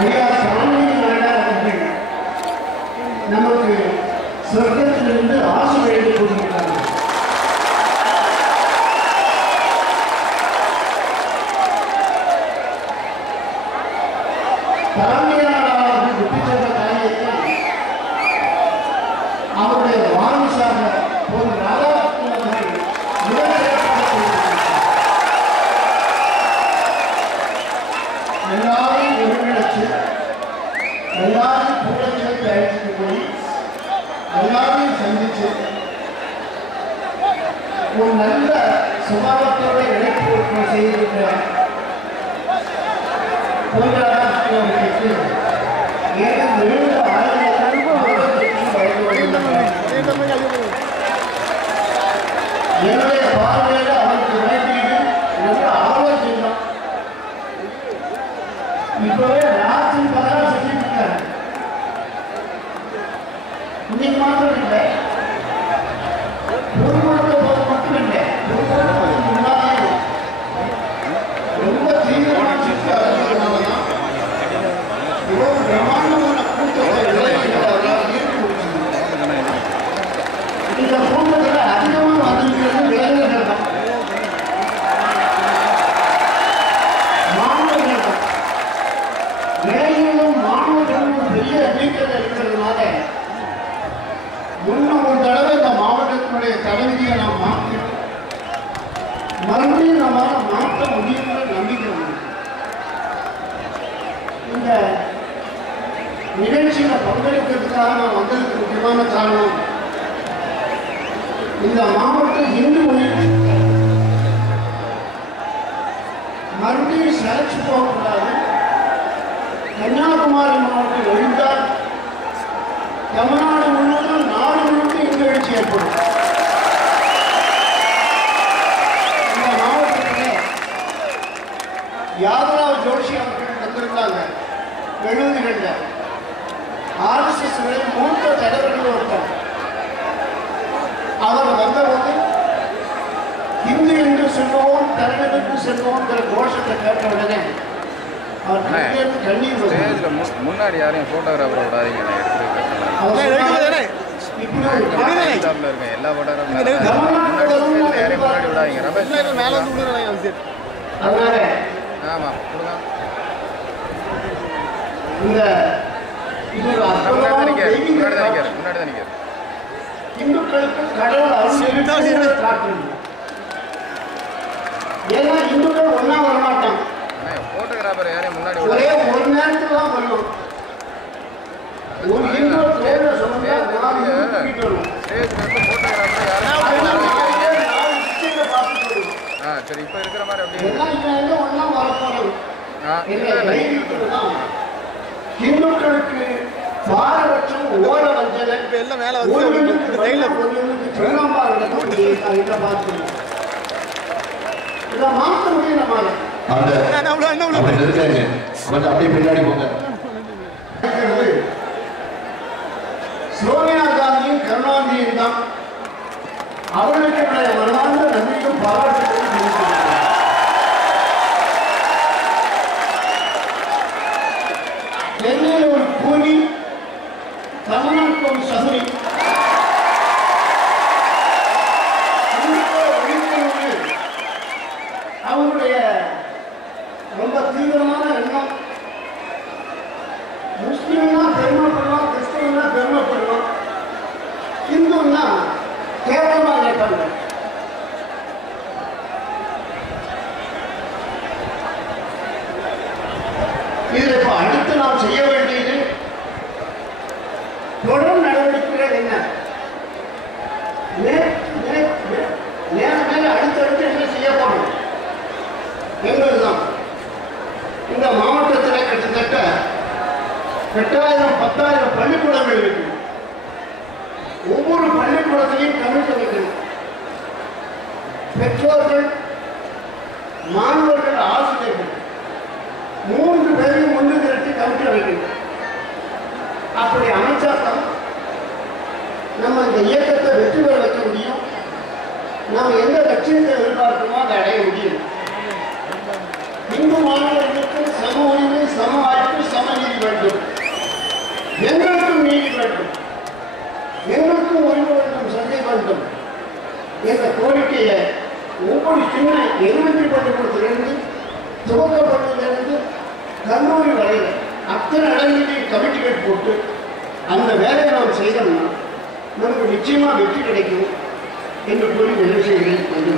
ஐயா சாமி நாடார் அவர்கள் நமக்கு சொர்க்கத்திலிருந்து ஆசை எழுதி கொண்டிருக்கிறார்கள். தலைமையாளர்கள் விட்டு சென்ற காரியத்தில் அவருடைய வாரிசாக ஒரு ராதாகிருஷ்ணன் எல்லாரையும் ஒருங்கிணைச்சு எல்லாரையும் கூட சேர்த்து அழைச்சிட்டு போய் எல்லாரையும் சந்திச்சு ஒரு நல்ல சுபாவத்தோட இணைப்பு செய்திருக்கிற என்னுடைய பார்வையில் அவருக்கு வேண்டியது நல்ல ஆலோசனை. இப்பவே ராத்திரி பதிலாக செஞ்சுட்டு இருக்காரு. இன்னைக்கு மாத்திரம் இல்லை, பொதுமக்கள் மட்டும் இல்லை, பொதுமக்களுக்கு முன்னாலே ரொம்ப தீவிரமான சிக்கல் அறிவிக்கிறதுனாலதான் இவ்வளவு பிரமாண்டமான கூட்டத்தை இந்த கூட்டத்தில் அதிகமாக வந்திருக்கிறது விலங்குகள் தான், மாணவர்கள் தான். இளைஞர்களும் மாணவர்களும் பெரிய எண்ணிக்கையில் இருக்கிறதுனால இன்னும் ஒரு தடவை இந்த மாவட்டத்தினுடைய தலைவிதியை நாம் மாற்றினோம். மறுபடியும் நம்மளால் மாற்ற முடியும்னு நம்பிக்கை உண்டு. இந்த நிகழ்ச்சியில் பங்கெடுக்கிறதுக்காக நான் வந்ததுக்கு முக்கியமான காரணம், இந்த மாவட்டம் இந்து மொழி மறுபடியும் சளைச்சு போகக்கூடாது. கன்னியாகுமரி மாவட்டம் எழுந்தால் தமிழ்நாடு முழுவதும் நாடு முழுவதும் இந்த எழுச்சி ஏற்படும். இந்த மாவட்டத்தில் யாதவராவ் ஜோஷி அவர்கள் வந்திருந்தாங்க 70களில். RSS மூத்த தலைவர்கள் ஒருத்தர். அவர் வந்தபோது இந்து என்று சொல்லுவோம், தமிழ் என்று சொல்லுவோங்கிற கோஷத்தை கேட்ட உடனே முன்னாடி யாரையும் போட்டோகிராஃபர் விடாதீங்க, எல்லா போட்டோகிராஃபர் யாரையும் முன்னாடி விடாதீங்க. ஆமாம் கொடுங்க. முன்னாடி தான் நிற்கார். இந்துக்களுக்கு கடவுள் அருள் காட்டுறது. ஏன்னா இந்துக்கள் ஒன்னா வரமாட்டாங்க. போட்டோகிராஃபர் யாரையும் முன்னாடி ஒரே ஒரு நேரத்தில் தான் வருவோம். ஒரு இந்து சொன்னா சரி, இப்போ இருக்கிற மாதிரி அப்படி ஒன்னா வரப்போறோம். இந்துக்களுக்கு பாரபட்சம் ஓர வஞ்சனை எல்லாம் மேல இதை மாற்ற முடியும். சோனியா காந்தியும் கருணாநிதியும் தான். அவர்களுக்கு மனமார்ந்த நம்பிக்கையும் பாராட்டுகளும். சென்னையில் ஒரு கூலி, தமிழ்நாட்டில் ஒரு சதுரி. அவங்களுடைய ரொம்ப தீவிரமான எண்ணம். முஸ்லீம்னா பெருமைப்படலாம், கிறிஸ்தவன்னா பெருமைப்படலாம், இந்துன்னா கேவலமா நினைப்பாங்க. இதில் இப்போ அடுத்து நாம் செய்ய வேண்டியது தொடர் நடவடிக்கைகள் என்ன, மேல அடுத்தடுத்து என்ன செய்ய போறோம் என்பதுதான். இந்த மாவட்டத்தில் கிட்டத்தட்ட 8000-10,000 பள்ளிக்கூடங்கள் இருக்கு. ஒவ்வொரு பள்ளிக்கூடத்திலையும் கமிட்டி வைக்கணும். பெற்றோர்கள், மாணவர்கள், ஆசிரியர்கள் 3 பேரையும் ஒன்று திரட்டி கமிட்டி வைக்கணும். அப்படி அமைச்சாதான் நம்ம இந்த இயக்கத்தை வெற்றி பெற வைக்க முடியும். நாம் எந்த லட்சியத்தை எதிர்பார்க்கிறோமோ அதை அடைய முடியும். இந்து மாணவர்களுக்கு சம உரிமை, சம வாய்ப்பு, சம எங்களுக்கும் ஓய்வு வேண்டும், சந்தை வேண்டும் என்ற கோரிக்கையை ஒவ்வொரு சின்ன எலிமெண்டரி பள்ளிக்கூடத்திலிருந்து துவக்கப்பட்டதிலிருந்து கல்லூரி வரையில் அத்தனை இடங்களில் கமிட்டிகள் போட்டு அந்த வேலையை நாம் செய்தோம்னா நமக்கு நிச்சயமாக வெற்றி கிடைக்கும் என்று கூறி நிகழ்ச்சிகளை கொண்டு